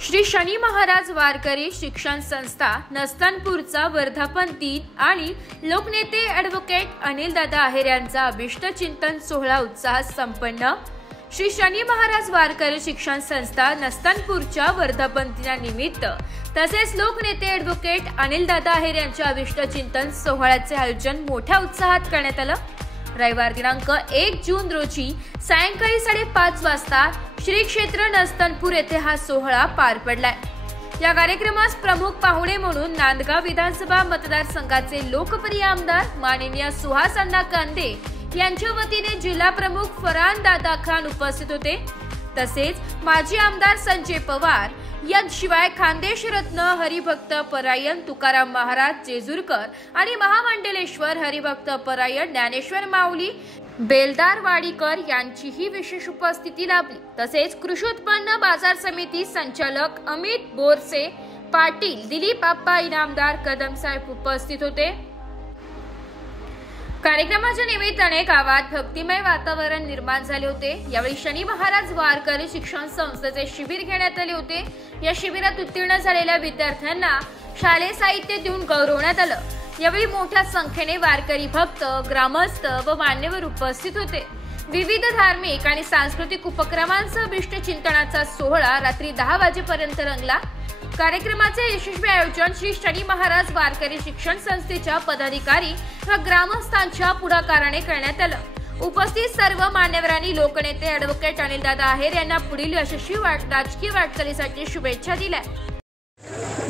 श्री शनी महाराज वारकरी शिक्षण संस्था नस्तनपूरचा वर्धापन दिन आणि लोकनेते ॲडव्होकेट अनिलदादा आहेर यांचा अभिष्ट चिंतन सोहळा उत्साहात संपन्न। श्री शनी महाराज वारकरी शिक्षण संस्था नस्तनपूरच्या वर्धापन दिनानिमित्त तसेच लोकनेते ॲडव्होकेट अनिलदादा आहेर यांच्या अभिष्ट चिंतन सोहळ्याचे आयोजन मोठ्या उत्साहात करण्यात आलं। रविवार दिनांक 1 जून रोजी सायंकाळी 5:30 वाजता श्री क्षेत्र नस्तनपूर येथे हा सोहळा पार पडलाय। या कार्यक्रमास प्रमुख पाहुणे म्हणून नांदगाव विधानसभा मतदारसंघाचे लोकप्रिय आमदार माननीय सुहास अण्णा कांदे यांच्या वतीने जिल्हा प्रमुख फरहान दादा खान उपस्थित होते। तसेच माजी आमदार संजय पवार याशिवाय खानदेश रत्न हरिभक्त परायण तुकाराम महाराज जेजुरकर आणि महामंडलेश्वर हरिभक्त परायण ज्ञानेश्वर माऊली बेलदार वाडीकर यांचीही विशेष उपस्थिती लाभली। तसेच कृषी उत्पन्न बाजार समिती संचालक अमित बोरसे पाटील दिलीप आप्पा इनामदार कदम साहेब उपस्थित होते। कार्यक्रमाच्या निमित्ताने गावात भक्तिमय वातावरण निर्माण झाले होते। यावेळी शनी महाराज वारकरी शिक्षण संस्थेचे शिबिर घेण्यात आले होते। या शिबिरात उत्तीर्ण झालेल्या विद्यार्थ्यांना शालेय साहित्य देऊन गौरवण्यात आलं। यावेळी मोठ्या संख्येने वारकरी भक्त ग्रामस्थ व मान्यवर उपस्थित होते। विविध धार्मिक आणि सांस्कृतिक उपक्रमांसह अभिष्ट चिंतनाचा सोहळा रात्री 10 वाजेपर्यंत रंगला। कार्यक्रमाचे यशस्वी आयोजन श्री शनी महाराज वारकरी शिक्षण संस्थेच्या पदाधिकारी व ग्रामस्थांच्या पुढाकाराने करण्यात आलं। उपस्थित सर्व मान्यवरांनी लोकनेते ॲडव्होकेट अनिलदादा आहेर यांना पुढील यशस्वी राजकीय वाटचालीसाठी शुभेच्छा दिल्या।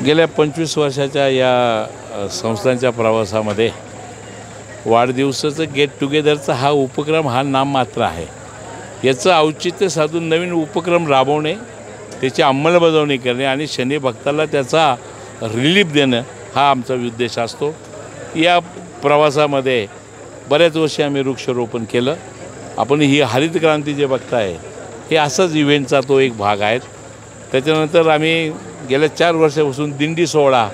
गेल्या 25 वर्षाच्या या संस्थांच्या प्रवासामध्ये वाढदिवसाचं गेट टुगेदरचा हा उपक्रम हा नाममात्र आहे। याचं औचित्य साधून नवीन उपक्रम राबवणे, त्याची अंमलबजावणी करणे आणि शनी भक्ताला त्याचा रिलीफ देणं हा आमचा उद्देश असतो। या प्रवासामध्ये बऱ्याच वर्षी आम्ही वृक्षारोपण केलं। आपण ही हरित क्रांती जे बघताय हे असाच इव्हेंटचा तो एक भाग आहे। त्याच्यानंतर आम्ही गेल्या 4 वर्षापासून दिंडी सोहळा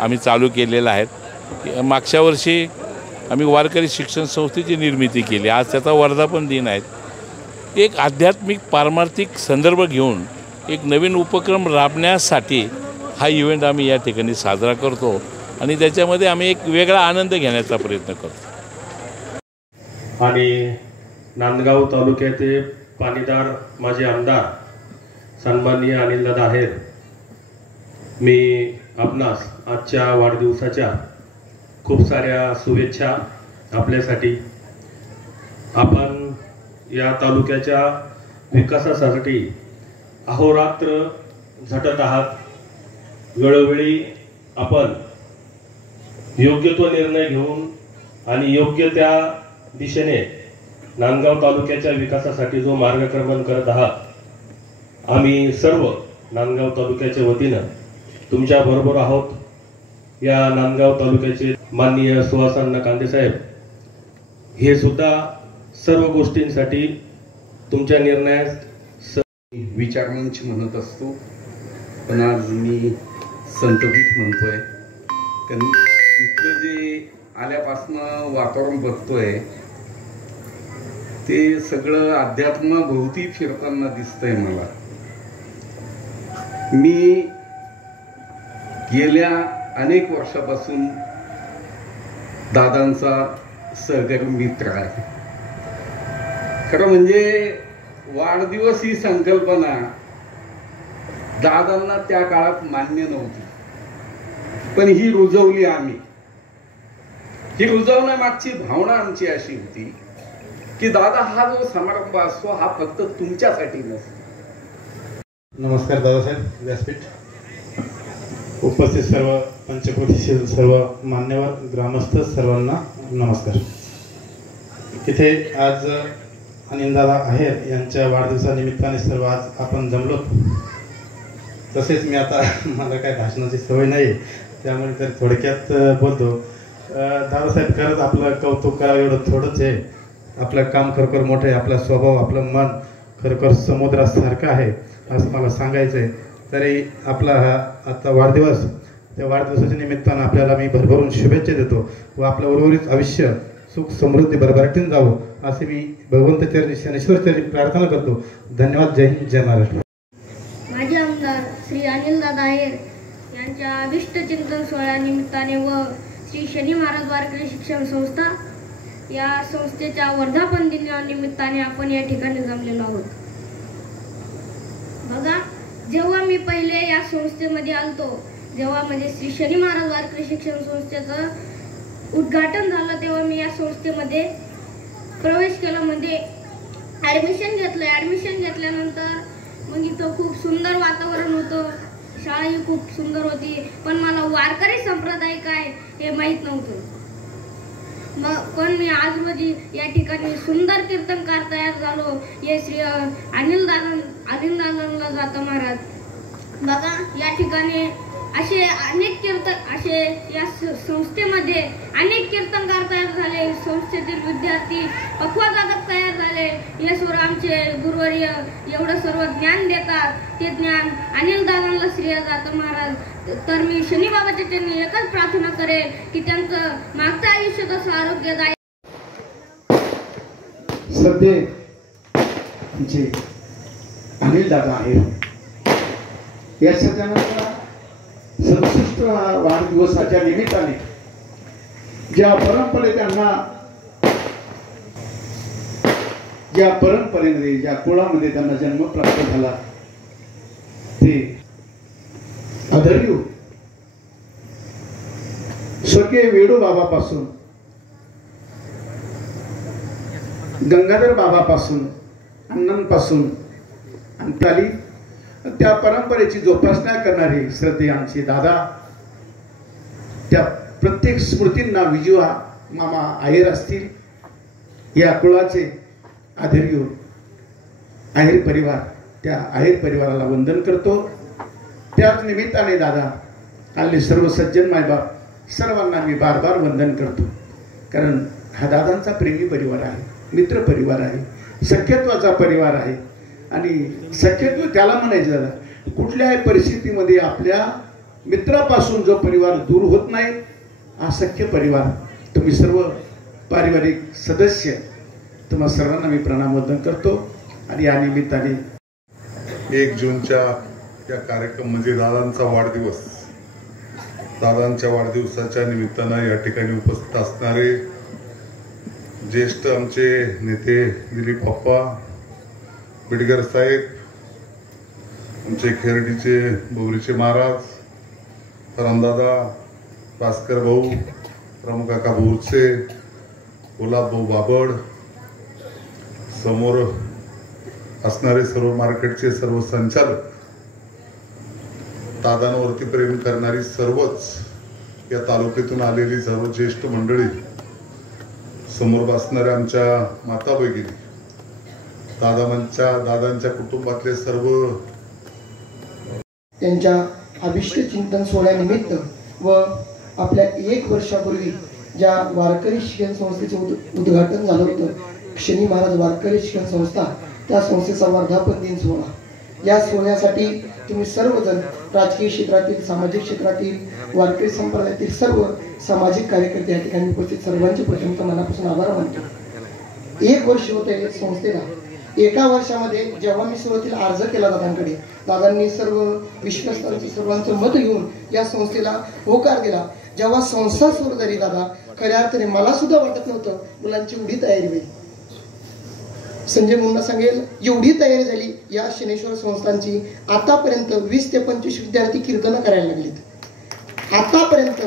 आम्ही चालू केलेला आहे। मागच्या वर्षी आम्ही वारकरी शिक्षण संस्थेची निर्मिती केली। आज त्याचा वर्धापन दिन आहे। एक आध्यात्मिक पारमार्थिक संदर्भ घेऊन एक नवीन उपक्रम राबण्यासाठी हा इव्हेंट आम्ही या ठिकाणी साजरा करतो आणि त्याच्यामध्ये आम्ही एक वेगळा आनंद घेण्याचा प्रयत्न करतो। आणि नांदगाव तालुक्याचे पाणीदार माजी आमदार सन्माननीय अनिलदादा आहेर, मी आपणास आजच्या वाढदिवसाच्या खूप साऱ्या शुभेच्छा आपल्यासाठी। आपण या तालुक्याच्या विकासासाठी अहोरात्र झटत आहात। वेळोवेळी आपण योग्य तो निर्णय घेऊन आणि योग्य त्या दिशेने नांदगाव तालुक्याच्या विकासासाठी जो मार्गक्रमण करत आहात, आम्ही सर्व नांदगाव तालुक्याच्या वतीनं तुमच्या बरोबर आहोत। या नांदगाव तालुक्याचे माननीय सुहास अण्णा कांदे साहेब हे सुद्धा सर्व गोष्टींसाठी तुमच्या निर्णयास विचारमंच म्हणत असतो, पण आज मी संतपीठ म्हणतोय। कारण इथलं जे आल्यापासनं वातावरण बघतोय ते सगळं अध्यात्माभोवती फिरताना दिसतंय मला। मी गेल्या अनेक वर्षापासून दादांचा सहकारी मित्र आहे। खरं म्हणजे वाढदिवस ही संकल्पना दादांना त्या काळात मान्य नव्हती, पण ही रुजवली आम्ही। ही रुजवण्यामागची भावना आमची अशी होती की दादा हा जो समारंभ असतो हा फक्त तुमच्यासाठी नसतो। नमस्कार दादासाहेब, व्यासपीठ उपस्थित सर्व पंचक्रोशीतील सर्व मान्यवर ग्रामस्थ सर्वांना नमस्कार। इथे आज अनिलदादा आहेर यांच्या वाढदिवसानिमित्ताने सर्व आज आपण जमलो। तसेच मी आता मला काय भाषणाची सवय नाही, त्यामुळे तर थोडक्यात बोलतो। दादासाहेब खरंच आपलं कौतुक करावं एवढं थोडंच आहे। आपलं काम खरोखर मोठं आहे, आपला स्वभाव आपलं मन खरोखर समुद्रासारखं आहे असं मला सांगायचं आहे। तरी आपला हा आता वाढदिवस, त्या वाढदिवसाच्या निमित्तानं आपल्याला मी भरभरून शुभेच्छा देतो व आपलं उर्वरित आयुष्य सुख समृद्धी भरभराटीने जावो असे मी भगवंत चरणी शनेश्वर चरणी प्रार्थना करतो। धन्यवाद। जय हिंद, जय महाराष्ट्र। माझे आमदार श्री अनिलदादा आहेर यांच्या अभिष्ट चिंतन सोहळ्यानिमित्ताने व श्री शनी महाराज वारकरी शिक्षण संस्था या संस्थेच्या वर्धापन दिनानिमित्ताने आपण या ठिकाणी जमलेलो आहोत. बघा, जेव्हा मी पहिले या संस्थेमध्ये आलतो, जेव्हा म्हणजे श्री शनी महाराज वारकरी शिक्षण संस्थेचं उद्घाटन झालं, तेव्हा मी या संस्थेमध्ये प्रवेश केला, म्हणजे ॲडमिशन घेतलं. ॲडमिशन घेतल्यानंतर मग इथं खूप सुंदर वातावरण होतं, शाळाही खूप सुंदर होती, पण मला वारकरी संप्रदाय काय हे माहीत नव्हतं. पण मी आज रोजी या ठिकाणी सुंदर कीर्तनकार तयार झालो. हे श्री अनिलदादांना जाता महाराज. बघा, या ठिकाणी असे या संस्थेमध्ये अनेक कीर्तनकार तयार झाले, संस्थेतील विद्यार्थी पखवाजक तयार झाले. हे सर्व आमचे गुरुवर्य एवढं सर्व ज्ञान देतात, ते ज्ञान अनिलदादांना श्रेय जातं महाराज. तर मी शनी बाबाच्या चरणी एकच प्रार्थना करेन की त्यांचं मागचं आयुष्य कसं आरोग्यदायी. सध्या जे अनिलदादा आहे या सगळ्यांना 67 वाढदिवसाच्या निमित्ताने ज्या परंपरेमध्ये ज्या कुळामध्ये त्यांना जन्म प्राप्त झाला, ते आदरणीय स्वर्गीय वेडू बाबापासून, गंगाधर बाबापासून, अण्णांपासून आणि त्या परंपरेची जोपासना करणारे श्रद्धेय आमचे दादा, त्या प्रत्येक स्मृतींना विजवा मामा आहेर असतील, या कुळाचे आदरणीय आहेर परिवार, त्या आहेर परिवाराला वंदन करतो. त्याच निमित्ताने दादा, आले सर्व सज्जन मायबाप सर्वांना मी बार बार वंदन करतो, कारण हा दादांचा प्रेमी परिवार आहे, मित्र परिवार आहे, सख्यत्वाचा परिवार आहे. आणि सख्यत्व त्याला म्हणायचं दादा, कुठल्याही परिस्थितीमध्ये आपल्या मित्रापासून जो परिवार दूर होत नाही, हा सख्य परिवार. तुम्ही सर्व पारिवारिक सदस्य, तुम्हा सर्वांना मी प्रणाम वंदन करतो. आणि या निमित्ताने 1 जूनच्या या कार्यक्रम म्हणजे दादांचा वाढदिवस, दादांच्या वाढदिवसाच्या निमित्तानं या ठिकाणी उपस्थित असणारे ज्येष्ठ आमचे नेते दिलीप अप्पा बिडगर साहेब, आमचे खेरडीचे बोगरीचे महाराज, रामदादा, भास्कर भाऊ, रामकाका बोरचे, गुलाब भाऊ बाबड, समोर असणारे सर्व मार्केटचे सर्व संचालक, दादांवरती प्रेम करणारी सर्वच या तालुक्यातून आलेली सर्व ज्येष्ठ मंडळी, समोर बसणाऱ्या आमच्या माता भगिनी, दादांच्या कुटुंबातले सर्व, त्यांच्या अभिष्ट चिंतन सोहळ्यानिमित्त व आपल्या 1 वर्षापूर्वी ज्या वारकरी शिक्षण संस्थेचं उद्घाटन झालं होतं, शनी महाराज वारकरी शिक्षण संस्था, त्या संस्थेचा वर्धापन दिन सोहळा. या सोहळ्यासाठी तुम्ही सर्वजण राजकीय क्षेत्रातील, सामाजिक क्षेत्रातील, वारकरी संप्रदायातील सर्व सामाजिक कार्यकर्ते या ठिकाणी उपस्थित, सर्वांचे प्रथमतः मनापासून आभार मानतो. 1 वर्ष होते संस्थेला. एका वर्षामध्ये जेव्हा मी सुरुवातीला अर्ज केला दादांकडे, दादांनी सर्व विश्वासांचं सर्वांचं मत घेऊन या संस्थेला होकार दिला. जेव्हा संस्था सुरू झाली दादा, खऱ्या अर्थाने मला सुद्धा वाटत नव्हतं मुलांची एवढी तयारी होईल. संजय मुन्ना सांगेल एवढी तयारी झाली या शनेश्वर संस्थांची. आतापर्यंत 20 ते 25 विद्यार्थी कीर्तन करायला लागलेत. आतापर्यंत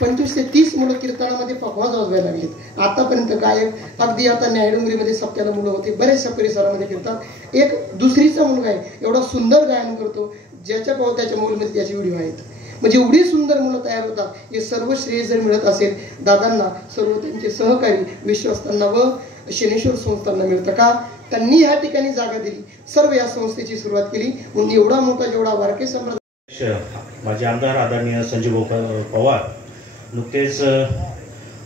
25 ते 30 मुलं कीर्तनामध्ये पखवाज वाजवायला लागलेत. आतापर्यंत गायक अगदी आता न्यायडोंगरीमध्ये सप्त्याला मुलं होते, बऱ्याचशा परिसरामध्ये कीर्तन. एक दुसरीचा मुलगा आहे, एवढा सुंदर गायन करतो, ज्याच्या पाव त्याच्या मोबाईलमध्ये त्याचे व्हिडिओ आहेत. म्हणजे एवढी सुंदर मुलं तयार होतात. हे सर्व श्रेय जर मिळत असेल दादांना, सर्व त्यांचे सहकारी विश्वासांना व शनेश्वर संस्थांना मिळतं का? त्यांनी या ठिकाणी जागा दिली, सर्व या संस्थेची सुरुवात केली. म्हणून एवढा मोठा जेवढा वारकरी संप्रदाय, माझे आमदार आदरणीय संजय पवार नुकतेच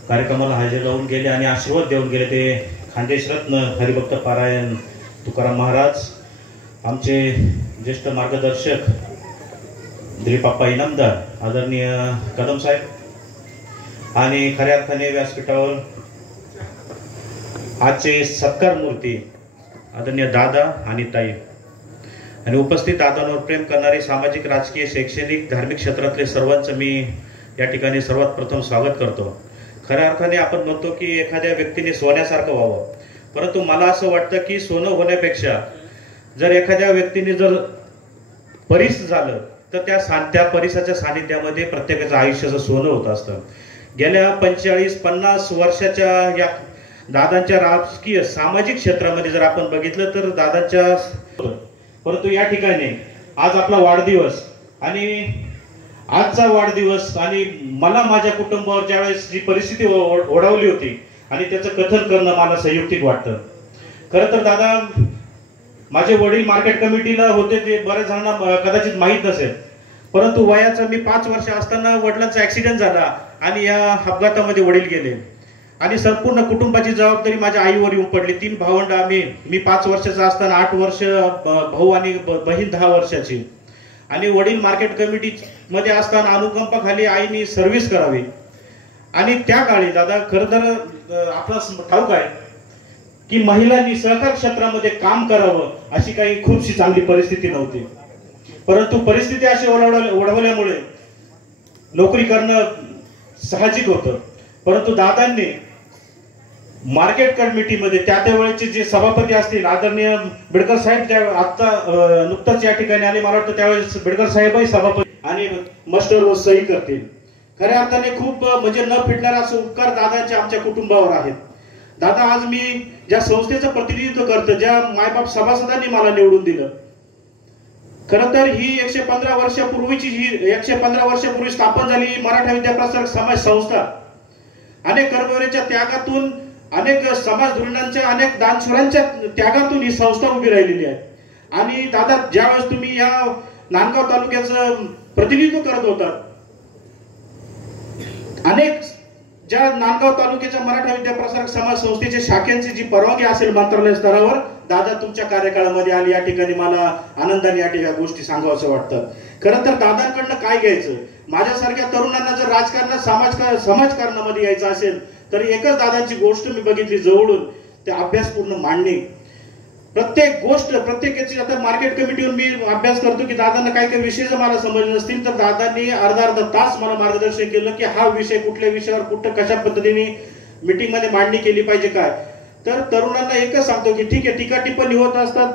कार्यक्रमाला हजेरी लावून गेले आणि आशीर्वाद देऊन गेले. ते खानदेश रत्न हरिभक्त पारायण तुकाराम महाराज, आमचे ज्येष्ठ मार्गदर्शक दिलीपाप्पा इनामदार, आदरणीय कदम साहेब, आणि खऱ्या अर्थाने व्यासपीठावर आजचे सत्कार मूर्ती आदरणीय दादा आणि ताई. आणि उपस्थित दादांवर प्रेम करणारे सामाजिक, राजकीय, शैक्षणिक, धार्मिक क्षेत्रातले सर्वांचं मी या ठिकाणी सर्वात प्रथम स्वागत करतो. खऱ्या अर्थाने आपण म्हणतो की एखाद्या व्यक्तीने सोन्यासारखं व्हावं, परंतु मला असं वाटतं की सोनं होण्यापेक्षा जर एखाद्या व्यक्तीने जर परीस झालं तर त्या परिसाच्या सानिध्यामध्ये प्रत्येकाचं आयुष्याचं सोनं होत असतं. गेल्या 45-50 वर्षाच्या या दादांच्या राजकीय, सामाजिक क्षेत्रामध्ये जर आपण बघितलं तर दादांच्या, परंतु या ठिकाणी आज आपला वाढदिवस आणि आजचा वाढदिवस आणि मला माझ्या कुटुंबावर ज्यावेळेस जी परिस्थिती ओढावली होती आणि त्याचं कथन करणं मला संयुक्तिक वाटतं. खरं तर दादा, माझे वडील मार्केट कमिटीला होते, ते बऱ्याच जणांना कदाचित माहीत नसेल, परंतु वयाचं मी 5 वर्ष असताना वडिलांचा ऍक्सिडेंट झाला आणि या अपघातामध्ये वडील गेले आणि संपूर्ण कुटुंबाची जबाबदारी माझ्या आईवर येऊन पडली. 3 भावंड आम्ही. मी 5 वर्षाचा असताना 8 वर्ष भाऊ आणि बहीण 10 वर्षाची. आणि वडील मार्केट कमिटी मध्ये असताना अनुकंपाखाली आईनी सर्व्हिस करावी. आणि त्या काळी दादा खरं तर आपलं ठाऊक आहे की महिलांनी सहकार क्षेत्रामध्ये काम करावं अशी काही खूपशी चांगली परिस्थिती नव्हती, परंतु परिस्थिती अशी ओढवल्यामुळे नोकरी करणं साहजिक होतं. परंतु दादांनी मार्केट कमिटीमध्ये त्यावेळेचे जे सभापती असतील आदरणीय बिडकर साहेब, ज्या आता नुकताच या ठिकाणी आले, मला वाटतं त्यावेळेस बिडकर साहेबही सभापती आणि मास्टरवर सही करतील. खऱ्या अर्थाने खूप म्हणजे न फिटणारा असे उपकार दादांचे आमच्या कुटुंबावर आहेत. दादा, आज मी ज्या संस्थेचं प्रतिनिधित्व करतो, ज्या मायबाप सभासदांनी मला निवडून दिलं, खरं तर ही 115 वर्षापूर्वी स्थापन झाली मराठा विद्याप्रसारक समाज संस्था अनेक कर्मवीरांच्या त्यागातून, अनेक समाज धुरीणांच्या, अनेक दानशूरांच्या त्यागातून ही संस्था उभी राहिलेली आहे. आणि दादा, ज्यावेळेस तुम्ही या नांदगाव तालुक्याचं प्रतिनिधित्व करत होता, अनेक ज्या नांदगाव तालुक्याच्या मराठा विद्याप्रसारक समाज संस्थेच्या शाखेची जी परवानगी असेल मंत्रालय स्तरावर, दादा तुमच्या कार्यकाळामध्ये आली. या ठिकाणी मला आनंदाने या गोष्टी सांगावं वाटतं. खरं तर दादांकडनं काय घ्यायचं, माझ्यासारख्या तरुणांना जर राजकारणात समाजकारणामध्ये यायचं असेल तर एकच दादांची गोष्ट मी बघितली जवळून, ते अभ्यासपूर्ण मांडणी. प्रत्येक गोष्ट, प्रत्येकाची, आता मार्केट कमिटीवर मी अभ्यास करतो की दादांना काही विषय जर मला समजले नसतील तर दादांनी अर्धा तास मला मार्गदर्शन केलं की हा विषय कुठल्या विषयावर कुठं कशा पद्धतीने मीटिंग मध्ये मांडणी केली पाहिजे काय. तर तरुणांना एकच सांगतो की ठीक आहे, टीका टिप्पणी होत असतात,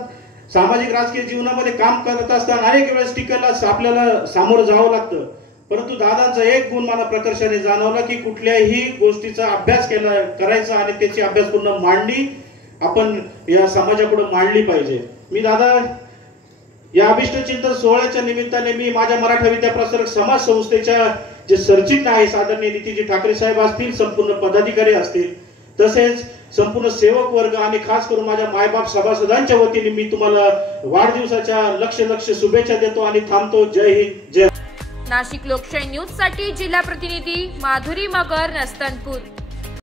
सामाजिक राजकीय जीवनामध्ये काम करत असताना अनेक वेळेस टीकेला आपल्याला सामोरं जावं लागतं, परंतु दादांचा एक गुण मला प्रकर्षाने जाणवला की कुठल्याही गोष्टीचा अभ्यास करायचा आणि त्याची अभ्यासपूर्ण मांडणी आपण या समाजापुढे मांडली पाहिजे. मी दादा, या अभिष्ट चिंतन सोहळ्याच्या निमित्ताने मी माझ्या मराठा विद्याप्रसारक समाज संस्थेच्या जे सरचिटणीस आहे, आदरणीय नितीजी ठाकरे साहेब असतील, संपूर्ण पदाधिकारी असतील, तसेच संपूर्ण सेवक वर्ग आणि खास करून माझ्या मायबाप सभासदांच्या वतीने मी तुम्हाला वाढदिवसाच्या लक्ष शुभेच्छा देतो आणि थांबतो. जय हिंद, जय. नाशिक लोकशाही न्यूज साठी जिल्हा प्रतिनिधी माधुरी मगर, नस्तनपूर.